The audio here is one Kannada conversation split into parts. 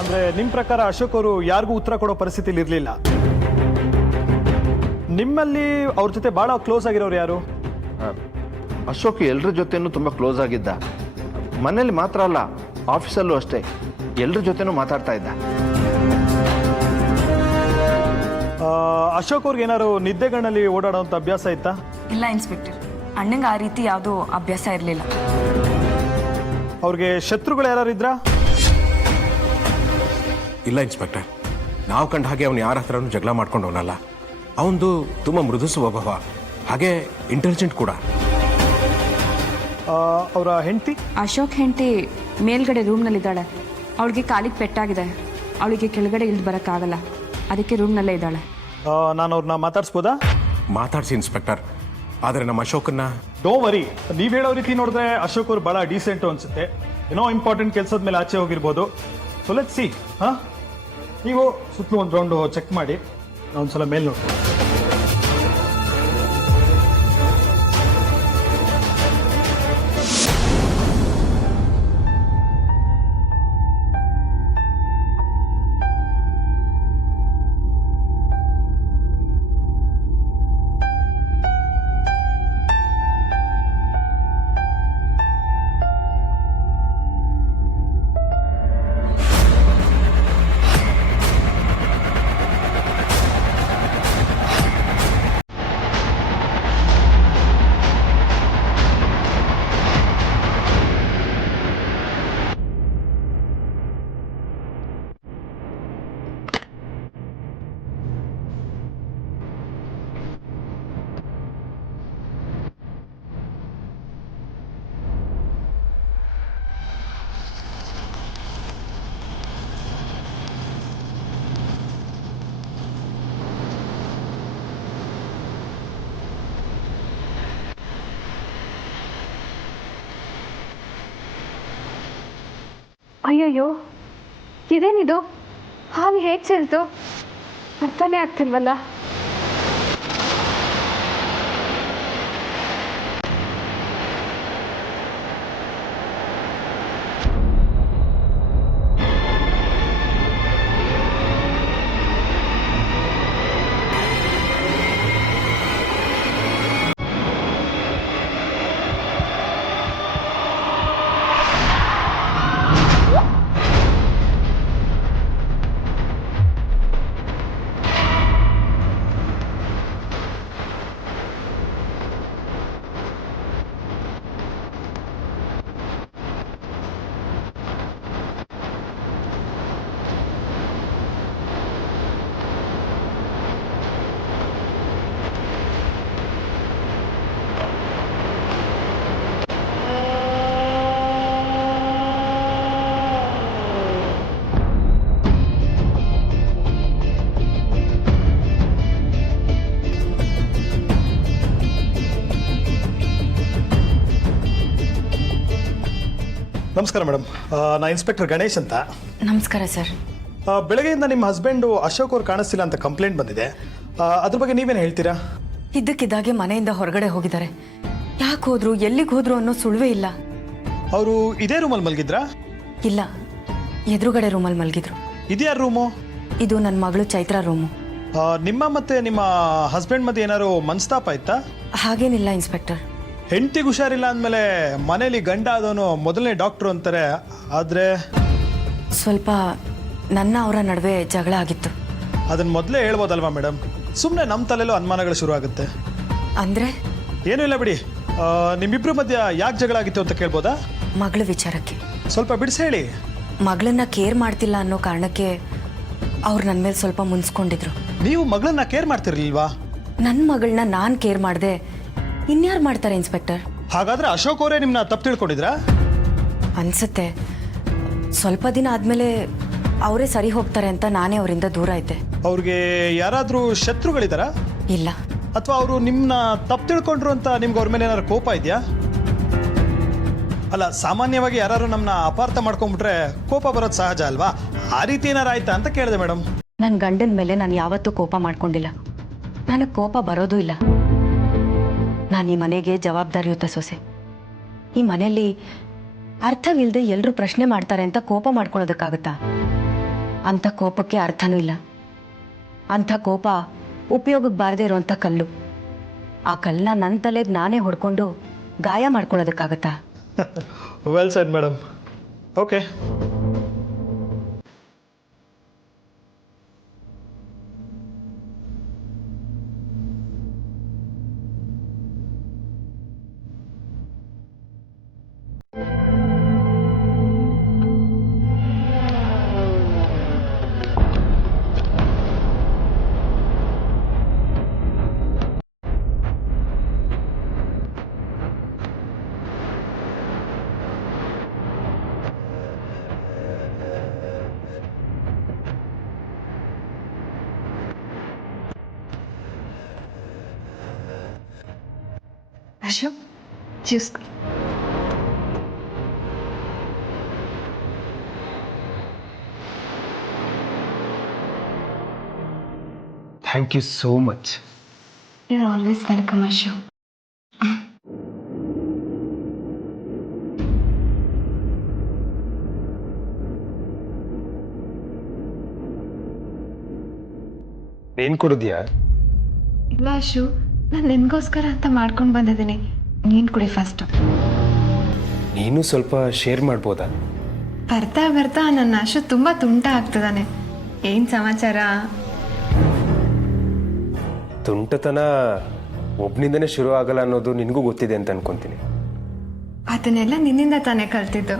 ಅಂದರೆ ನಿಮ್ಮ ಪ್ರಕಾರ ಅಶೋಕ್ ಅವರು ಯಾರಿಗೂ ಉತ್ತರ ಕೊಡೋ ಪರಿಸ್ಥಿತಿಲಿ ಇರಲಿಲ್ಲ. ನಿಮ್ಮಲ್ಲಿ ಅವ್ರ ಜೊತೆ ಭಾಳ ಕ್ಲೋಸ್ ಆಗಿರೋರು ಯಾರು? ಅಶೋಕ್ ಎಲ್ಲರ ಜೊತೆನೂ ತುಂಬ ಕ್ಲೋಸ್ ಆಗಿದ್ದ. ಮನೇಲಿ ಮಾತ್ರ ಅಲ್ಲ, ಆಫೀಸಲ್ಲೂ ಅಷ್ಟೇ ಎಲ್ಲರ ಜೊತೆನೂ ಮಾತಾಡ್ತಾ ಇದ್ದ. ಅಶೋಕ್ ಅವ್ರಿಗೆ ಏನಾದ್ರು ನಿದ್ದೆಗಣ್ಣಲ್ಲಿ ಓಡಾಡೋಂಥ ಅಭ್ಯಾಸ ಇತ್ತಾ? ಇಲ್ಲ ಇನ್ಸ್ಪೆಕ್ಟರ್, ಅಣ್ಣಂಗೆ ಆ ರೀತಿ ಯಾವುದೂ ಅಭ್ಯಾಸ ಇರಲಿಲ್ಲ. ಅವ್ರಿಗೆ ಶತ್ರುಗಳು ಯಾರು ಇದ್ರಾ? ಇಲ್ಲ ಇನ್ಸ್ಪೆಕ್ಟರ್, ನಾವು ಕಂಡ ಹಾಗೆ ಅವನು ಯಾರ ಹತ್ರನೂ ಜಗಳ ಮಾಡ್ಕೊಂಡವನಲ್ಲ. ಅವನದು ತುಂಬ ಮೃದು ಸ್ವಭಾವ, ಹಾಗೆ ಇಂಟೆಲಿಜೆಂಟ್ ಕೂಡ. ಅವರ ಹೆಂಡತಿ? ಅಶೋಕ್ ಹೆಂಡತಿ ಮೇಲ್ಗಡೆ ರೂಮ್ನಲ್ಲಿದ್ದಾಳೆ. ಅವಳಿಗೆ ಕಾಲಿಗೆ ಪೆಟ್ಟಾಗಿದೆ. ಅವಳಿಗೆ ಕೆಳಗಡೆ ಇಳಿದು ಬರೋಕ್ಕಾಗಲ್ಲ, ಅದಕ್ಕೆ ರೂಮ್ನಲ್ಲೇ ಇದ್ದಾಳೆ. ನಾನು ಅವ್ರನ್ನ ಮಾತಾಡ್ಸ್ಬೋದಾ? ಮಾತಾಡ್ಸಿ ಇನ್ಸ್ಪೆಕ್ಟರ್, ಆದರೆ ನಮ್ಮ ಅಶೋಕನ್ನ... ಡೋ ವರಿ, ನೀವು ಹೇಳೋ ರೀತಿ ನೋಡಿದ್ರೆ ಅಶೋಕ್ ಅವ್ರು ಭಾಳ ಡೀಸೆಂಟು ಅನ್ಸುತ್ತೆ. ಏನೋ ಇಂಪಾರ್ಟೆಂಟ್ ಕೆಲಸದ ಮೇಲೆ ಆಚೆ ಹೋಗಿರ್ಬೋದು. So let's see. ನೀವು ಸುತ್ತಲೂ ಒಂದು ರೌಂಡು ಚೆಕ್ ಮಾಡಿ, ನಾನು ಒಂದ್ಸಲ ಮೇಲ್ ನೋಡಿ. ಅಯ್ಯಯ್ಯೋ, ಇದೇನಿದು? ಹಾಗೆ ಹೇಗೆ ಸೇರಿತು ಅರ್ಥನೇ ಆಗ್ತಿಲ್ವಲ್ಲ. ನಮಸ್ಕಾರ ಮೇಡಮ್, ನಾ ಇನ್ಸ್ಪೆಕ್ಟರ್ ಗಣೇಶ್ ಅಂತ. ನಮಸ್ಕಾರ ಸರ್. ಬೆಳಗ್ಗೆಯಿಂದ ನಿಮ್ಮ ಹಸ್ಬೆಂಡು ಅಶೋಕ್ ಅವ್ರು ಕಾಣಿಸ್ತಿಲ್ಲ ಅಂತ ಕಂಪ್ಲೇಂಟ್ ಬಂದಿದೆ. ಅದ್ರ ಬಗ್ಗೆ ನೀವೇನು ಹೇಳ್ತೀರಾ? ಇದ್ದಕ್ಕಿದ್ದಾಗೆ ಮನೆಯಿಂದ ಹೊರಗಡೆ ಹೋಗಿದ್ದಾರೆ. ಯಾಕೆ ಹೋದ್ರು, ಎಲ್ಲಿಗೆ ಹೋದ್ರು ಅನ್ನೋ ಸುಳುವೇ ಇಲ್ಲ. ಅವರು ಇದೇ ರೂಮಲ್ಲಿ ಮಲಗಿದ್ರಾ? ಇಲ್ಲ, ಎದುರುಗಡೆ ರೂಮಲ್ಲಿ ಮಲಗಿದ್ರು. ಇದ್ಯಾರ ರೂಮು? ಇದು ನನ್ನ ಮಗಳು ಚೈತ್ರ ರೂಮು. ನಿಮ್ಮ ಮತ್ತೆ ನಿಮ್ಮ ಹಸ್ಬೆಂಡ್ ಮಧ್ಯೆ ಏನಾದ್ರು ಮನಸ್ತಾಪ ಆಯ್ತಾ? ಹಾಗೇನಿಲ್ಲ ಇನ್ಸ್ಪೆಕ್ಟರ್. ಹೆಂಡತಿಗೆ ಹುಷಾರಿಲ್ಲ ಅಂದಮೇಲೆ ಮನೇಲಿ ಗಂಡ ಆದವನು ಮೊದಲನೇ ಡಾಕ್ಟ್ರು ಅಂತಾರೆ. ಆದರೆ ಸ್ವಲ್ಪ ನನ್ನ ಅವರ ನಡುವೆ ಜಗಳ ಆಗಿತ್ತು. ಅದನ್ನು ಮೊದಲೇ ಹೇಳ್ಬೋದಲ್ವಾ ಮೇಡಮ್? ಸುಮ್ಮನೆ ನಮ್ಮ ತಲೆಯಲ್ಲೂ ಅನುಮಾನಗಳು ಶುರು ಆಗುತ್ತೆ. ಅಂದರೆ ಏನೂ ಇಲ್ಲ ಬಿಡಿ. ನಿಮ್ಮಿಬ್ಬರ ಮಧ್ಯ ಯಾಕೆ ಜಗಳ ಆಗಿತ್ತು ಅಂತ ಕೇಳ್ಬೋದಾ? ಮಗಳ ವಿಚಾರಕ್ಕೆ. ಸ್ವಲ್ಪ ಬಿಡಿಸಿ ಹೇಳಿ. ಮಗಳನ್ನ ಕೇರ್ ಮಾಡ್ತಿಲ್ಲ ಅನ್ನೋ ಕಾರಣಕ್ಕೆ ಅವ್ರು ನನ್ನ ಮೇಲೆ ಸ್ವಲ್ಪ ಮುನ್ಸ್ಕೊಂಡಿದ್ರು. ನೀವು ಮಗಳನ್ನ ಕೇರ್ ಮಾಡ್ತಿರ್ಲಿಲ್ವಾ? ನನ್ನ ಮಗಳನ್ನ ನಾನು ಕೇರ್ ಮಾಡಿದೆ, ಇನ್ಯಾರು ಮಾಡ್ತಾರೆ ಇನ್ಸ್ಪೆಕ್ಟರ್? ಹಾಗಾದ್ರೆ ಅಶೋಕ್ ಅವರೇ ನಿಮ್ಮನ್ನ ತಪ್ಪು ತಿಳ್ಕೊಂಡಿದ್ರಾ ಅನ್ಸುತ್ತೆ. ಸ್ವಲ್ಪ ದಿನ ಆದಮೇಲೆ ಅವರೇ ಸರಿ ಹೋಗ್ತಾರೆ ಅಂತ ನಾನೇ ಅವರಿಂದ ದೂರ ಇದ್ದೆ. ಅವ್ರಿಗೆ ಯಾರಾದರೂ ಶತ್ರುಗಳಿದ್ದಾರಾ? ಇಲ್ಲ. ಅಥವಾ ಅವರು ನಿಮ್ಮನ್ನ ತಪ್ಪು ತಿಳ್ಕೊಂಡ್ರು ಅಂತ ನಿಮ್ಗೆ ಅವ್ರ ಮೇಲೆ ಏನಾದ್ರು ಕೋಪ ಇದೆಯಾ? ಅಲ್ಲ, ಸಾಮಾನ್ಯವಾಗಿ ಯಾರು ನಮ್ಮನ್ನ ಅಪಾರ್ಥ ಮಾಡ್ಕೊಂಡ್ಬಿಟ್ರೆ ಕೋಪ ಬರೋದು ಸಹಜ ಅಲ್ವಾ? ಆ ರೀತಿ ಏನಾರು ಆಯ್ತಾ ಅಂತ ಕೇಳಿದೆ ಮೇಡಮ್. ನನ್ನ ಗಂಡನ ಮೇಲೆ ನಾನು ಯಾವತ್ತೂ ಕೋಪ ಮಾಡ್ಕೊಂಡಿಲ್ಲ. ನನಗೆ ಕೋಪ ಬರೋದೂ ಇಲ್ಲ. ನಾನು ಈ ಮನೆಗೆ ಜವಾಬ್ದಾರಿಯುತ ಸೊಸೆ. ಈ ಮನೆಯಲ್ಲಿ ಅರ್ಥವಿಲ್ಲದೆ ಎಲ್ಲರೂ ಪ್ರಶ್ನೆ ಮಾಡ್ತಾರೆ ಅಂತ ಕೋಪ ಮಾಡ್ಕೊಳ್ಳೋದಕ್ಕಾಗತ್ತಾ? ಅಂಥ ಕೋಪಕ್ಕೆ ಅರ್ಥನೂ ಇಲ್ಲ. ಅಂಥ ಕೋಪ ಉಪಯೋಗಕ್ಕೆ ಬಾರದೇ ಇರೋಂಥ ಕಲ್ಲು. ಆ ಕಲ್ಲನ್ನ ನನ್ನ ತಲೆಗೆ ನಾನೇ ಹೊಡ್ಕೊಂಡು ಗಾಯ ಮಾಡ್ಕೊಳ್ಳೋದಕ್ಕಾಗತ್ತಾ? Well said madam. Okay. Ashok, juice. Thank you so much. You're always welcome, Ashok. ಏನ್ ಕುಡಿದ್ಯಾ? ಇಲ್ಲ ಅಶು, ನಾನು ನಿನಗೋಸ್ಕರ ಅಂತ ಮಾಡ್ಕೊಂಡು ಬಂದಿದ್ದೀನಿ. ನೀನು ಕುಡಿ ಫಸ್ಟು. ನೀನು ಸ್ವಲ್ಪ ಶೇರ್ ಮಾಡ್ಬೋದಾ? ಬರ್ತಾ ಬರ್ತಾ ನನ್ನ ಅಶು ತುಂಬ ತುಂಟ ಆಗ್ತದಾನೆ. ಏನು ಸಮಾಚಾರ? ತುಂಟತನ ಒಬ್ನಿಂದನೇ ಶುರು ಆಗಲ್ಲ ಅನ್ನೋದು ನಿನಗೂ ಗೊತ್ತಿದೆ ಅಂತ ಅನ್ಕೊಂತೀನಿ. ಅದನ್ನೆಲ್ಲ ನಿನ್ನಿಂದ ತಾನೇ ಕಲ್ತಿದ್ದು.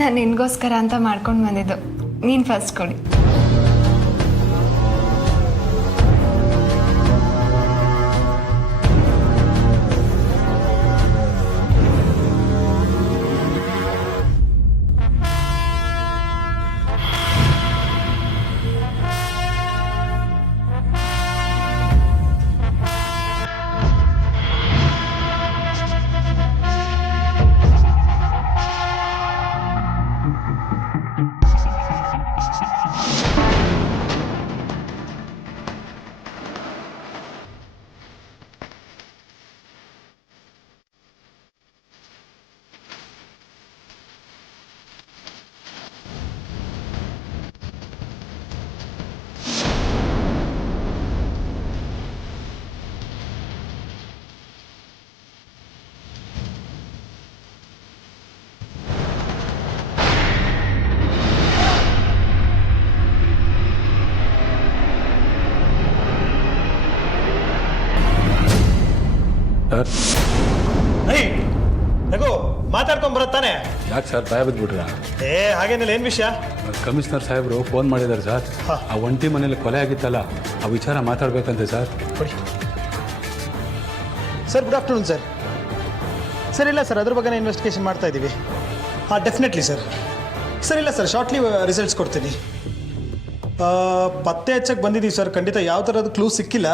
ನಾನು ನಿನಗೋಸ್ಕರ ಅಂತ ಮಾಡ್ಕೊಂಡು ಬಂದಿದ್ದು. ನೀನು ಫಸ್ಟ್ ಕೊಡಿ. ರಘು, ಮಾತಾಡ್ಕೊಂಡ್ ಬರತ್ತಾನೆ. ಯಾಕೆ ಸರ್ ಭಯ ಬಿದ್ದುಬಿಟ್ರಾ? ಹಾಗೇನಿಲ್ಲ. ಏನ್ ವಿಷಯ? ಕಮಿಷನರ್ ಸಾಹೇಬರು ಫೋನ್ ಮಾಡಿದ್ದಾರೆ ಸರ್. ಆ ಒಂಟಿ ಮನೇಲಿ ಕೊಲೆ ಆಗಿತ್ತಲ್ಲ, ಆ ವಿಚಾರ ಮಾತಾಡ್ಬೇಕಂತೆ sir. Sir, good afternoon sir. Sir, ಇಲ್ಲ ಸರ್, ಅದ್ರ ಬಗ್ಗೆ ಇನ್ವೆಸ್ಟಿಗೇಷನ್ ಮಾಡ್ತಾ ಇದ್ದೀವಿ. Definitely sir. ಸರ್, ಇಲ್ಲ ಸರ್, ಶಾರ್ಟ್ಲಿ ರಿಸಲ್ಟ್ಸ್ ಕೊಡ್ತೀನಿ. ಪತ್ತೆ ಹಚ್ಚಕ್ಕೆ ಬಂದಿದ್ದೀವಿ ಸರ್. ಖಂಡಿತ ಯಾವ ಥರದ ಕ್ಲೂ ಸಿಕ್ಕಿಲ್ಲ.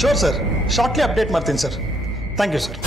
ಶೋರ್ ಸರ್, ಶಾರ್ಟ್ಲಿ ಅಪ್ಡೇಟ್ ಮಾಡ್ತೀನಿ sir. Thank you sir.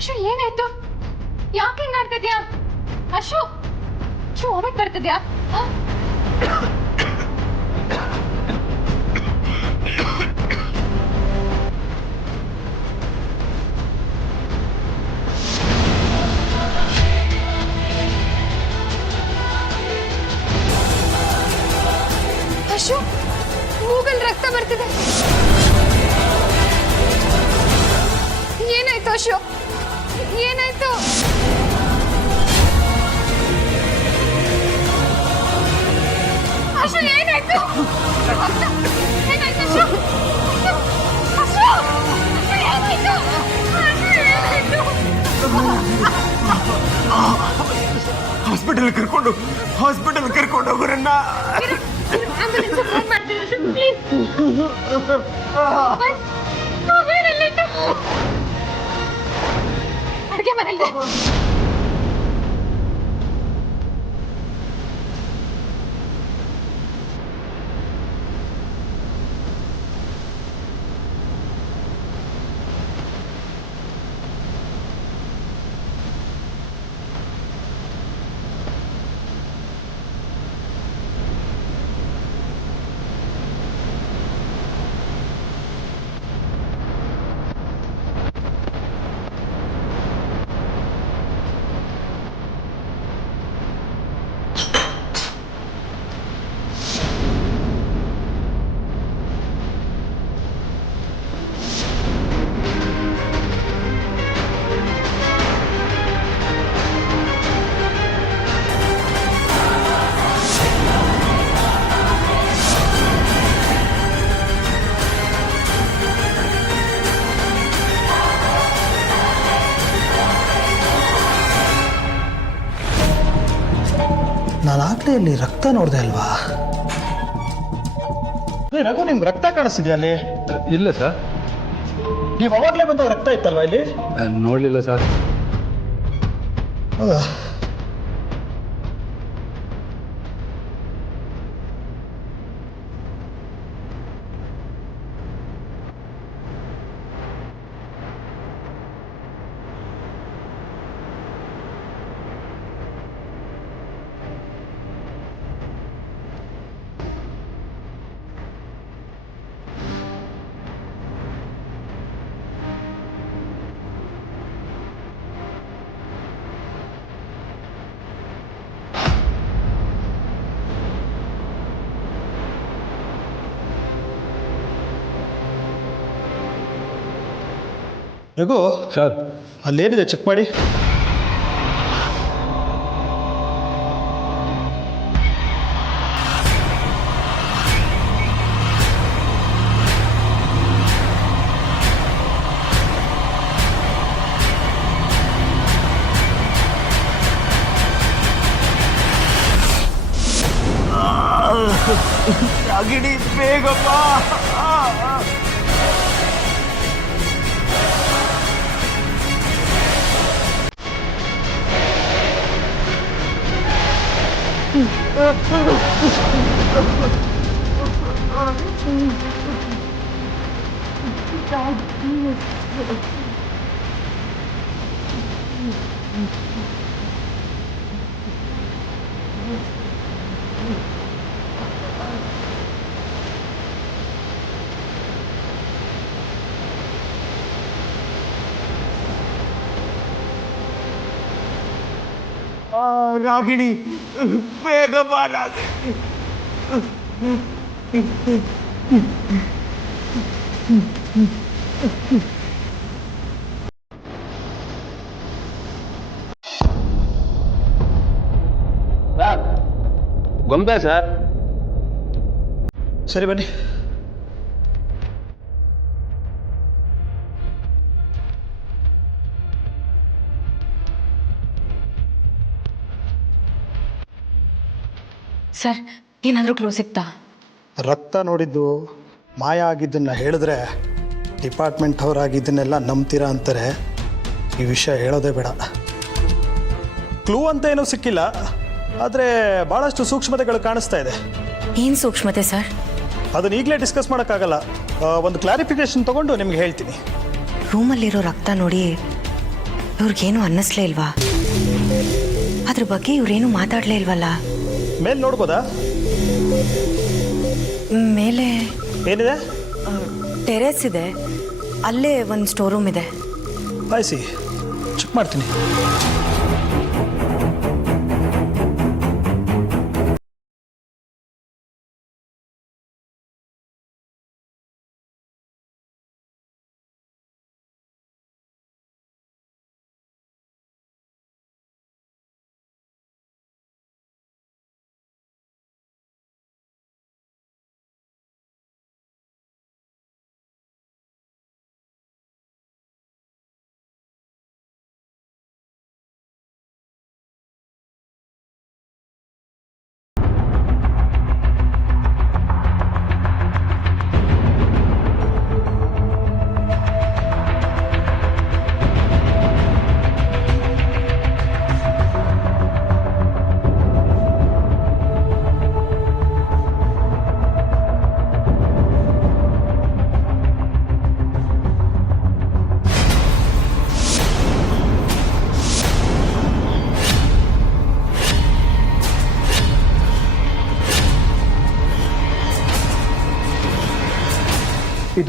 Ashu, ಏನಾಯ್ತು? ಯಾಕೆ ಹಿಂಗ್ ಆಡ್ತಿದ್ಯಾ? ಅಶು, ವಾಮಿಟ್ ಬರ್ತಿದ್ಯಾ? ಅಶು ಏನಾಯ್ತು? ಅಶು ಏನಾಯ್ತು? ಏನಾಯ್ತು ಅಶು? ಅಶು! ಅಶು ಏನಾಯ್ತು? ಅಶು ಏನಾಯ್ತು? ಹಾಸ್ಪಿಟಲ್ ಕರ್ಕೊಂಡು ಹೋಗೋರನ್ನ ಆಂಬುಲೆನ್ಸ್ ಫೋನ್ ಮಾಡ್ತೀನಿ ಅಶು, ಪ್ಲೀಸ್. ಮೊಬೈಲ್ ಎಲ್ಲಿತ್ತು? ಅಡುಗೆ ಮನೆಯಲ್ಲಿದೆ. ನಾನು ಆಗ್ಲೇ ಇಲ್ಲಿ ರಕ್ತ ನೋಡಿದೆ ಅಲ್ವಾ? ರಘು, ನಿಮ್ಗೆ ರಕ್ತ ಕಾಣಿಸ್ತಿದ್ಯಾ ಅಲ್ಲಿ? ಇಲ್ಲ ಸರ್. ನೀವು ಅವಾಗಲೇ ಬಂದಾಗ ರಕ್ತ ಇತ್ತಲ್ವಾ ಇಲ್ಲಿ? ನೋಡಲಿಲ್ಲ ಸರ್. ಹೌದಾ? ರಘು, ಸರ್ ಅಲ್ಲೇನಿದೆ ಚೆಕ್ ಮಾಡಿ. ರಾಗಿಣಿ ಬೇಗಪ್ಪ. ರಾಗಿಣಿ ಬೇಗ ಬಾ ರಾಗಿಣಿ. ಗೊಂಬೆ ಸರ್. ಸರಿ ಬನ್ನಿ. ಸರ್, ಏನಾದರೂ ಕ್ಲೂ ಸಿಗ್ತಾ? ರಕ್ತ ನೋಡಿದ್ದು ಮಾಯ ಆಗಿದ್ದನ್ನು ಹೇಳಿದ್ರೆ ಡಿಪಾರ್ಟ್ಮೆಂಟ್ ಅವರಾಗಿದ್ದನ್ನೆಲ್ಲ ನಂಬ್ತೀರಾ ಅಂತಾರೆ. ಈ ವಿಷಯ ಹೇಳೋದೇ ಬೇಡ. ಕ್ಲೂ ಅಂತ ಏನೂ ಸಿಕ್ಕಿಲ್ಲ, ಆದರೆ ಭಾಳಷ್ಟು ಸೂಕ್ಷ್ಮತೆಗಳು ಕಾಣಿಸ್ತಾ ಇದೆ. ಏನು ಸೂಕ್ಷ್ಮತೆ ಸರ್? ಅದನ್ನ ಈಗಲೇ ಡಿಸ್ಕಸ್ ಮಾಡೋಕ್ಕಾಗಲ್ಲ. ಒಂದು ಕ್ಲಾರಿಫಿಕೇಶನ್ ತೊಗೊಂಡು ನಿಮ್ಗೆ ಹೇಳ್ತೀನಿ. ರೂಮಲ್ಲಿರೋ ರಕ್ತ ನೋಡಿ ಇವ್ರಿಗೇನು ಅನ್ನಿಸ್ಲೇ ಇಲ್ವಾ? ಅದ್ರ ಬಗ್ಗೆ ಇವ್ರೇನು ಮಾತಾಡಲೇ ಇಲ್ವಲ್ಲ? ಮೇಲೆ ನೋಡ್ಬೋದಾ? ಮೇಲೆ ಏನಿದೆ? ಟೆರೇಸ್ ಇದೆ, ಅಲ್ಲೇ ಒಂದು ಸ್ಟೋರ್ ರೂಮ್ ಇದೆ. ಆಯ್ಸಿ, ಚೆಕ್ ಮಾಡ್ತೀನಿ.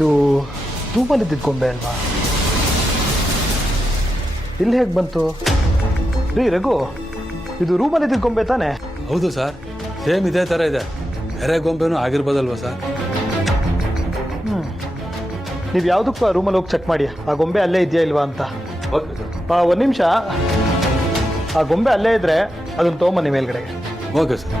ಇದು ರೂಮಲ್ಲಿ ಇದ್ದಿದ್ದ ಗೊಂಬೆ ಅಲ್ವಾ? ಇಲ್ಲಿ ಹೇಗೆ ಬಂತು? ರೀ ರಘು, ಇದು ರೂಮಲ್ಲಿ ಇದ್ದಿದ್ದ ಗೊಂಬೆ ತಾನೇ? ಹೌದು ಸರ್, ಸೇಮ್ ಇದೇ ಥರ ಇದೆ. ಬೇರೆ ಗೊಂಬೆನೂ ಆಗಿರ್ಬೋದಲ್ವಾ ಸರ್? ನೀವು ಯಾವುದಕ್ಕೂ ಆ ರೂಮಲ್ಲಿ ಹೋಗಿ ಚೆಕ್ ಮಾಡಿ, ಆ ಗೊಂಬೆ ಅಲ್ಲೇ ಇದೆಯಾ ಇಲ್ವಾ ಅಂತ. Okay sir. ಒಂದು ನಿಮಿಷ, ಆ ಗೊಂಬೆ ಅಲ್ಲೇ ಇದ್ರೆ ಅದನ್ನು ತೊಗೊಂಬನ್ನಿ ಮೇಲ್ಗಡೆಗೆ. Okay sir.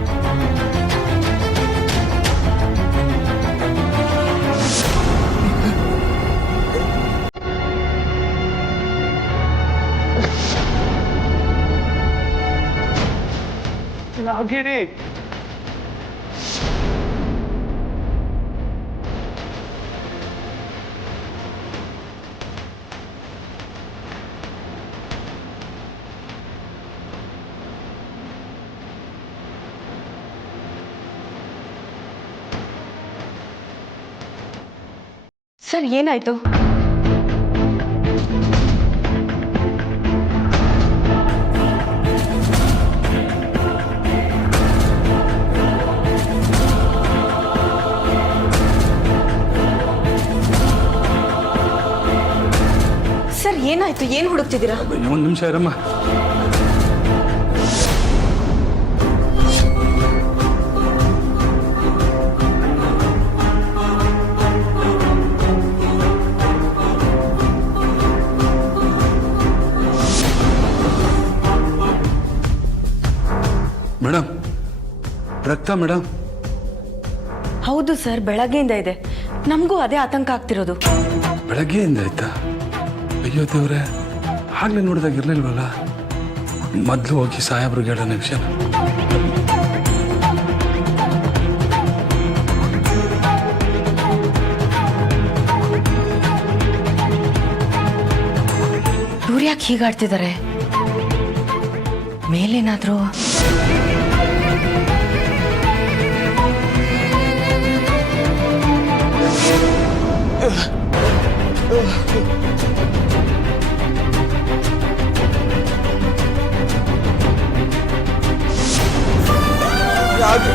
ಆಗಿರಿ. ಸರ್ ಏನಾಯ್ತು? ಸರ್ ಏನಾಯ್ತು? ಏನು ಹುಡುಕ್ತಿದ್ದೀರಾ? ಒಂದು ನಿಮಿಷ ಇರಮ್ಮ. ಮೇಡಮ್, ರಕ್ತ ಮೇಡಮ್. ಹೌದು ಸರ್, ಬೆಳಗ್ಗೆಯಿಂದ ಇದೆ. ನಮಗೂ ಅದೇ ಆತಂಕ ಆಗ್ತಿರೋದು. ಬೆಳಗ್ಗೆಯಿಂದ ಆಯ್ತಾ? ಅಯ್ಯೋ ದೇವ್ರೆ, ಆಗ್ಲೇ ನೋಡಿದಾಗ ಇರ್ಲಿಲ್ವಲ್ಲ. ಮೊದಲು ಹೋಗಿ ಸಾಹೇಬ್ರಿಗೆ ಹೇಳೋಣ ವಿಷಯ. ಇವ್ರು ಯಾಕೆ ಹೀಗಾಡ್ತಿದ್ದಾರೆ? ಮೇಲೇನಾದ್ರೂ ಯಾಕೆ